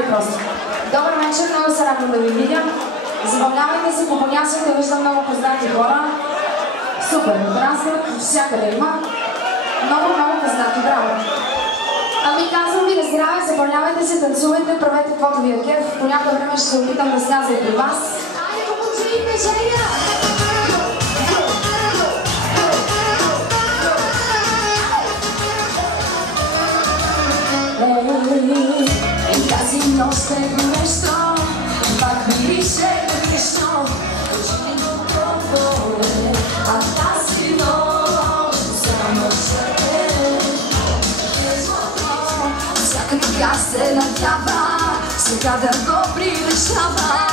ли просто? Добър вечер, много се радвам да ви видя. Забавлявайте се, попонясвайте, виждам много познати хора. Супер, разлик, всякъде има. Много познати, браво. Ами казвам ви на здраве, забавлявайте се, танцувайте, правете каквото ви е кеф. По някое време ще се опитам да сляза и при вас. Айде, момчета, Женя! Тази нощ е нещо, пак мирише грешно, очевидно по-добре, а тази нощ само ще е злато. Всяка нога се надява, сега да го прилежава.